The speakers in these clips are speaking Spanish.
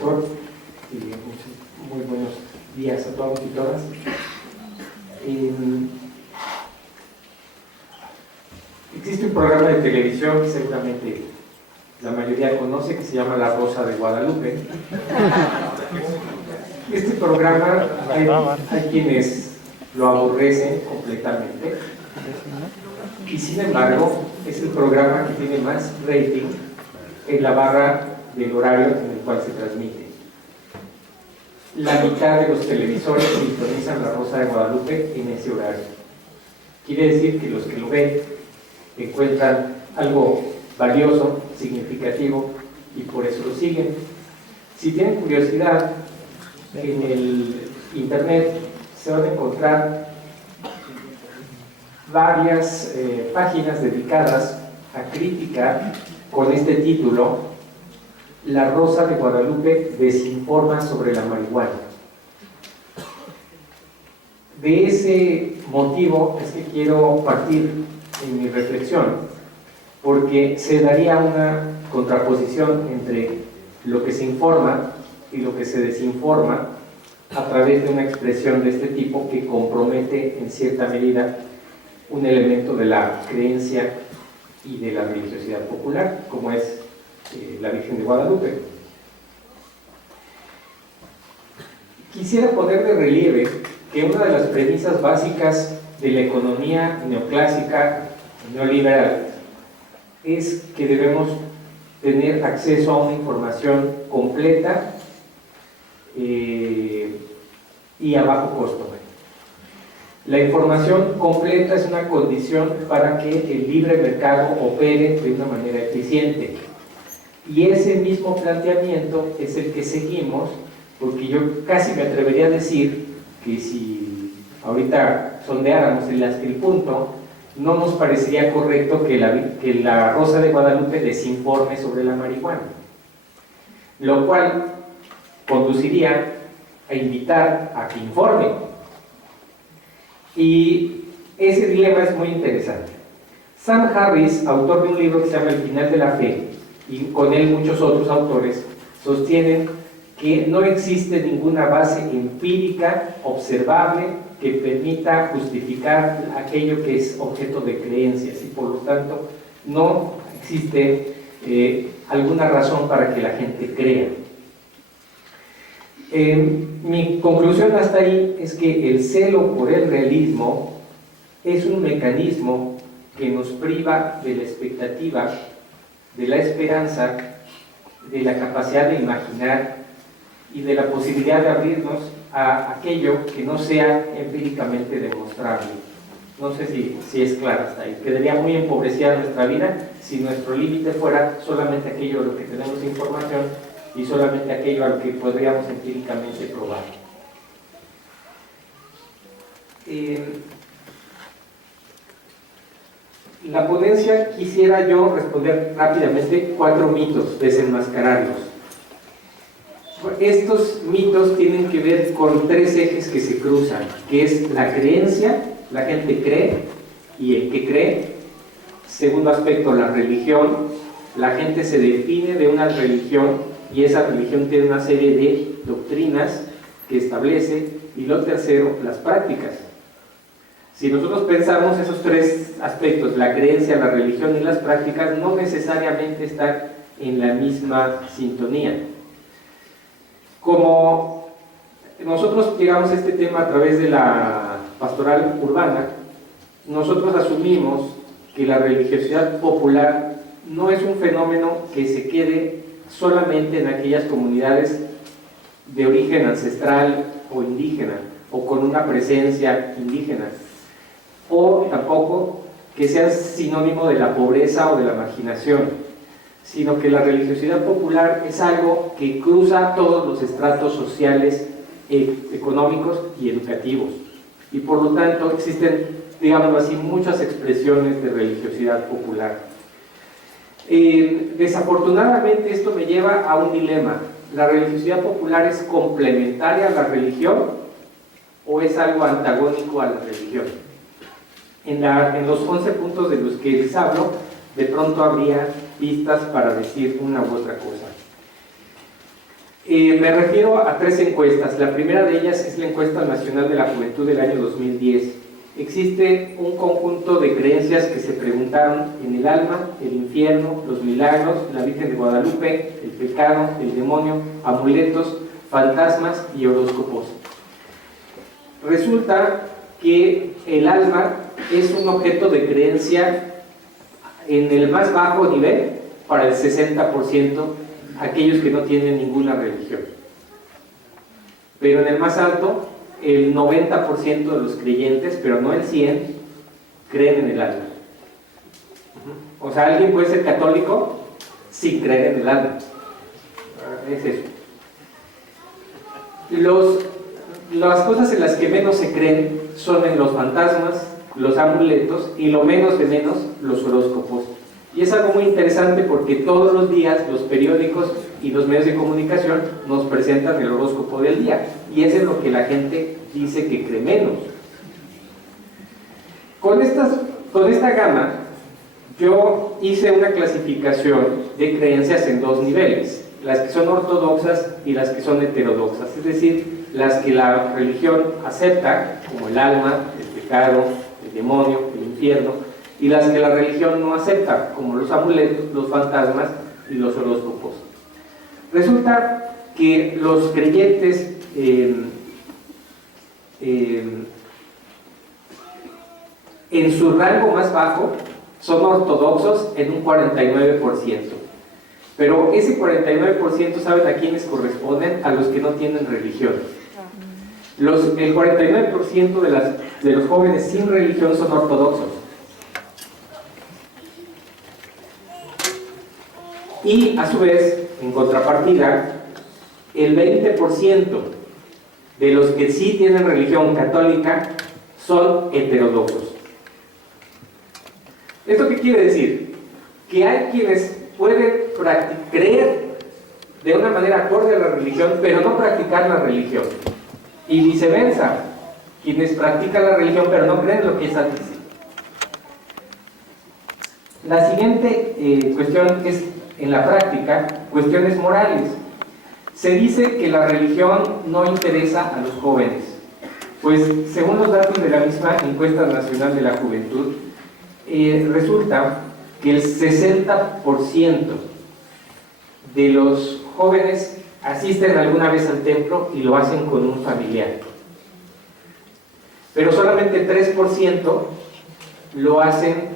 doctor. Muy buenos días a todos y todas. Existe un programa de televisión que seguramente la mayoría conoce, que se llama La Rosa de Guadalupe. Este programa hay quienes lo aborrecen completamente, y sin embargo es el programa que tiene más rating en la barra del horario en el cual se transmite. La mitad de los televisores sintonizan La Rosa de Guadalupe en ese horario. Quiere decir que los que lo ven encuentran algo valioso, significativo, y por eso lo siguen. Si tienen curiosidad, en el internet se van a encontrar varias páginas dedicadas a crítica con este título: La Rosa de Guadalupe desinforma sobre la marihuana. De ese motivo es que quiero partir en mi reflexión, porque se daría una contraposición entre lo que se informa y lo que se desinforma a través de una expresión de este tipo que compromete en cierta medida un elemento de la creencia y de la religiosidad popular, como es la Virgen de Guadalupe. Quisiera poner de relieve que una de las premisas básicas de la economía neoclásica, neoliberal, es que debemos tener acceso a una información completa y a bajo costo. La información completa es una condición para que el libre mercado opere de una manera eficiente. Y ese mismo planteamiento es el que seguimos, porque yo casi me atrevería a decir que si ahorita sondeáramos el punto, no nos parecería correcto que la Rosa de Guadalupe desinforme sobre la marihuana, lo cual conduciría a invitar a que informe. Y ese dilema es muy interesante. Sam Harris, autor de un libro que se llama El final de la fe, y con él muchos otros autores, sostienen que no existe ninguna base empírica observable que permita justificar aquello que es objeto de creencias, y por lo tanto no existe alguna razón para que la gente crea. Mi conclusión hasta ahí es que el celo por el realismo es un mecanismo que nos priva de la expectativa, de la esperanza, de la capacidad de imaginar y de la posibilidad de abrirnos a aquello que no sea empíricamente demostrable. No sé si es claro hasta ahí. Quedaría muy empobrecida nuestra vida si nuestro límite fuera solamente aquello de lo que tenemos información y solamente aquello a lo que podríamos empíricamente probar. La ponencia quisiera yo responder rápidamente 4 mitos, desenmascararlos. Estos mitos tienen que ver con 3 ejes que se cruzan, que es la creencia, la gente cree y el que cree. Segundo aspecto, la religión, la gente se define de una religión y esa religión tiene una serie de doctrinas que establece. Y lo tercero, las prácticas. Si nosotros pensamos esos 3 aspectos, la creencia, la religión y las prácticas, no necesariamente están en la misma sintonía. Como nosotros llegamos a este tema a través de la pastoral urbana, nosotros asumimos que la religiosidad popular no es un fenómeno que se quede solamente en aquellas comunidades de origen ancestral o indígena, o con una presencia indígena, o tampoco que sea sinónimo de la pobreza o de la marginación, sino que la religiosidad popular es algo que cruza todos los estratos sociales, económicos y educativos, y por lo tanto existen, digámoslo así, muchas expresiones de religiosidad popular. Desafortunadamente esto me lleva a un dilema: ¿la religiosidad popular es complementaria a la religión o es algo antagónico a la religión? En los 11 puntos de los que les hablo, de pronto habría pistas para decir una u otra cosa. Me refiero a 3 encuestas. La primera de ellas es la encuesta nacional de la juventud del año 2010. Existe un conjunto de creencias que se preguntaron en el alma, el infierno, los milagros, la Virgen de Guadalupe, el pecado, el demonio, amuletos, fantasmas y horóscopos. Resulta que el alma es un objeto de creencia en el más bajo nivel para el 60%, aquellos que no tienen ninguna religión. Pero en el más alto, el 90% de los creyentes, pero no el 100%, creen en el alma. O sea, alguien puede ser católico sin creer en el alma. Es eso. Las cosas en las que menos se creen son en los fantasmas, los amuletos y lo menos de menos, los horóscopos. Y es algo muy interesante porque todos los días los periódicos y los medios de comunicación nos presentan el horóscopo del día. Y eso es lo que la gente dice que cree menos. Con esta gama, yo hice una clasificación de creencias en 2 niveles. Las que son ortodoxas y las que son heterodoxas. Es decir, las que la religión acepta, como el alma, el pecado, el demonio, el infierno, y las que la religión no acepta, como los amuletos, los fantasmas y los horóscopos. Resulta que los creyentes en su rango más bajo son ortodoxos en un 49%. Pero ese 49%, ¿saben a quiénes corresponden? A los que no tienen religión. El 49% de los jóvenes sin religión son ortodoxos. Y a su vez, en contrapartida, el 20% de los que sí tienen religión católica son heterodoxos. ¿Esto qué quiere decir? Que hay quienes pueden creer de una manera acorde a la religión, pero no practicar la religión. Y viceversa, quienes practican la religión, pero no creen lo que esa dice. La siguiente cuestión es, en la práctica, cuestiones morales. Se dice que la religión no interesa a los jóvenes, pues según los datos de la misma encuesta nacional de la juventud, resulta que el 60% de los jóvenes asisten alguna vez al templo y lo hacen con un familiar. Pero solamente 3% lo hacen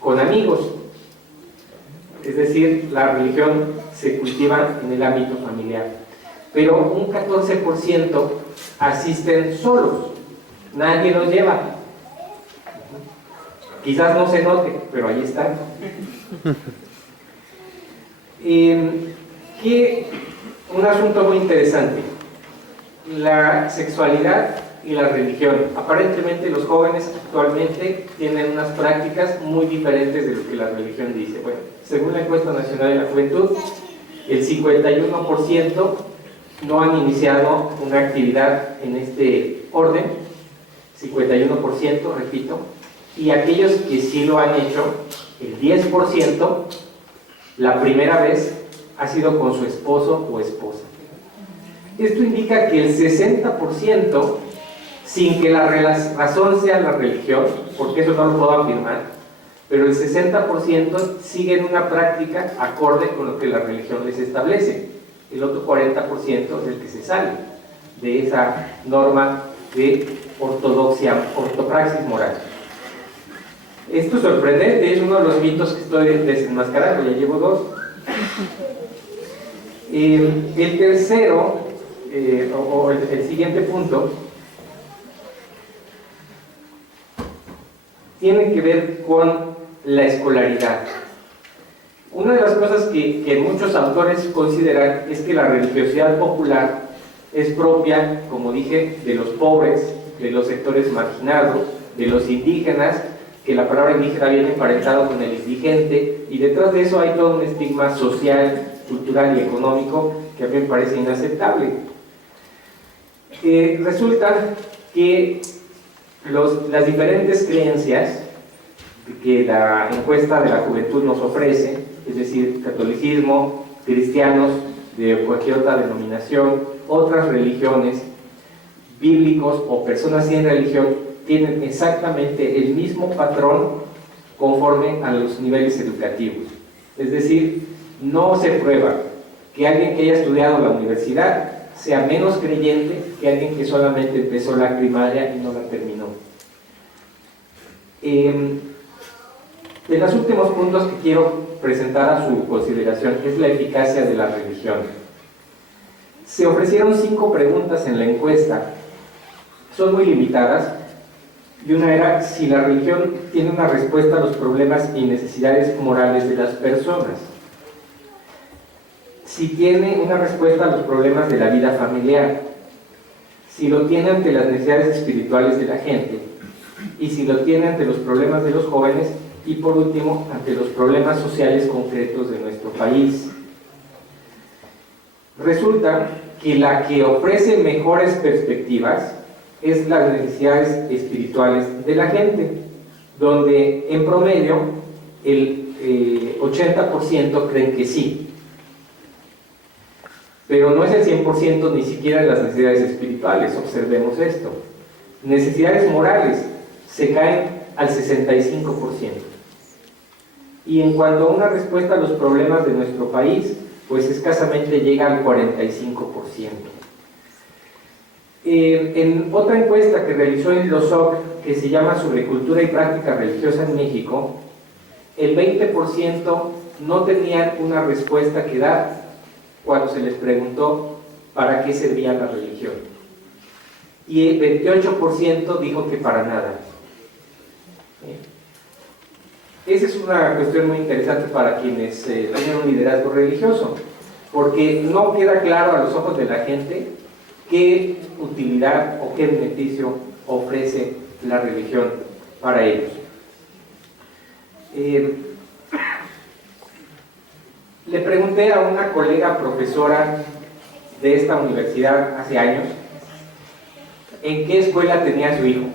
con amigos. Es decir, la religión se cultiva en el ámbito familiar. Pero un 14% asisten solos. Nadie los lleva. Quizás no se note, pero ahí está. Un asunto muy interesante. La sexualidad y la religión. Aparentemente los jóvenes actualmente tienen unas prácticas muy diferentes de lo que la religión dice. Bueno, según la encuesta nacional de la juventud, el 51% no han iniciado una actividad en este orden, 51%, repito, y aquellos que sí lo han hecho, el 10%, la primera vez ha sido con su esposo o esposa. Esto indica que el 60%, sin que la razón sea la religión, porque eso no lo puedo afirmar, pero el 60% siguen una práctica acorde con lo que la religión les establece. El otro 40% es el que se sale de esa norma de ortopraxis moral. Esto es sorprendente, es uno de los mitos que estoy desenmascarando, ya llevo 2. El tercero, el siguiente punto, tiene que ver con la escolaridad. Una de las cosas que muchos autores consideran es que la religiosidad popular es propia, como dije, de los pobres, de los sectores marginados, de los indígenas, que la palabra indígena viene emparentado con el indigente, y detrás de eso hay todo un estigma social, cultural y económico que a mí me parece inaceptable. Resulta que las diferentes creencias que la encuesta de la juventud nos ofrece, es decir, catolicismo, cristianos, de cualquier otra denominación, otras religiones, bíblicos o personas sin religión, tienen exactamente el mismo patrón conforme a los niveles educativos. Es decir, no se prueba que alguien que haya estudiado la universidad sea menos creyente que alguien que solamente empezó la primaria y no la terminó. De los últimos puntos que quiero presentar a su consideración es la eficacia de la religión. Se ofrecieron 5 preguntas en la encuesta, son muy limitadas, y una era si la religión tiene una respuesta a los problemas y necesidades morales de las personas, si tiene una respuesta a los problemas de la vida familiar, si lo tiene ante las necesidades espirituales de la gente, y si lo tiene ante los problemas de los jóvenes, y por último, ante los problemas sociales concretos de nuestro país. Resulta que la que ofrece mejores perspectivas es las necesidades espirituales de la gente, donde en promedio el 80% creen que sí. Pero no es el 100% ni siquiera de las necesidades espirituales, observemos esto. Necesidades morales se caen al 65%. Y en cuanto a una respuesta a los problemas de nuestro país, pues escasamente llega al 45%. En otra encuesta que realizó el LOSOC, que se llama Sobre Cultura y Práctica Religiosa en México, el 20% no tenían una respuesta que dar cuando se les preguntó para qué servía la religión. Y el 28% dijo que para nada. Esa es una cuestión muy interesante para quienes tienen un liderazgo religioso, porque no queda claro a los ojos de la gente qué utilidad o qué beneficio ofrece la religión para ellos. Le pregunté a una colega profesora de esta universidad hace años en qué escuela tenía su hijo,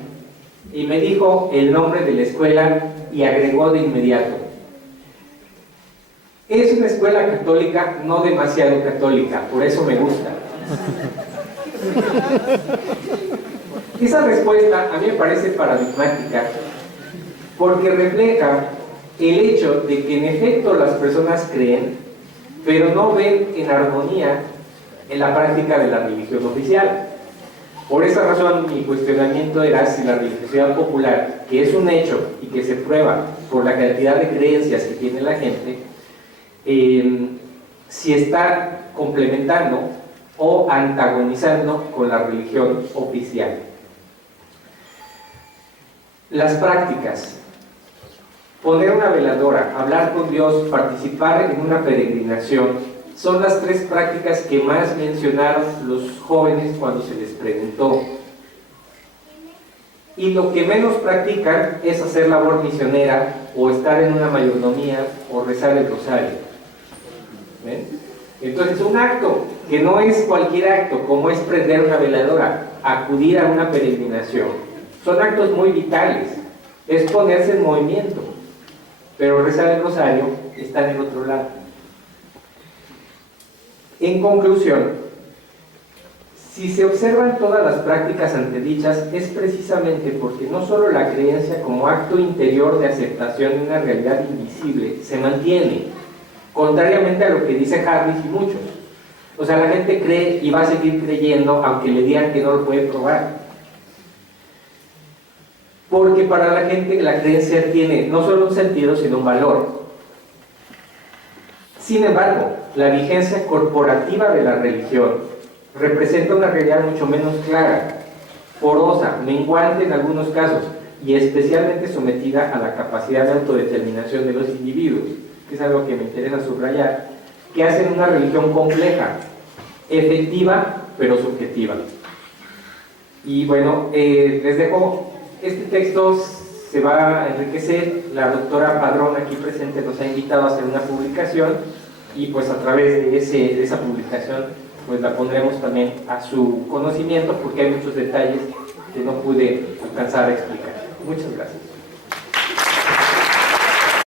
y me dijo el nombre de la escuela y agregó de inmediato: es una escuela católica, no demasiado católica, por eso me gusta. Esa respuesta a mí me parece paradigmática, porque refleja el hecho de que en efecto las personas creen, pero no ven en armonía en la práctica de la religión oficial. Por esa razón mi cuestionamiento era si la religiosidad popular, que es un hecho y que se prueba por la cantidad de creencias que tiene la gente, si está complementando o antagonizando con la religión oficial. Las prácticas: poner una veladora, hablar con Dios, participar en una peregrinación, son las 3 prácticas que más mencionaron los jóvenes cuando se les preguntó. Y lo que menos practican es hacer labor misionera, o estar en una mayordomía, o rezar el rosario. ¿Ven? Entonces, un acto que no es cualquier acto, como es prender una veladora, acudir a una peregrinación, son actos muy vitales, es ponerse en movimiento. Pero rezar el rosario está en el otro lado. En conclusión, si se observan todas las prácticas antedichas, es precisamente porque no solo la creencia como acto interior de aceptación de una realidad invisible se mantiene, contrariamente a lo que dice Harris y muchos. O sea, la gente cree y va a seguir creyendo aunque le digan que no lo puede probar. Porque para la gente la creencia tiene no solo un sentido, sino un valor. Sin embargo, la vigencia corporativa de la religión representa una realidad mucho menos clara, porosa, menguante en algunos casos, y especialmente sometida a la capacidad de autodeterminación de los individuos, que es algo que me interesa subrayar, que hacen una religión compleja, efectiva, pero subjetiva. Y bueno, les dejo, este texto se va a enriquecer. La doctora Padrón, aquí presente, nos ha invitado a hacer una publicación, y pues a través de esa publicación pues la pondremos también a su conocimiento, porque hay muchos detalles que no pude alcanzar a explicar. Muchas gracias.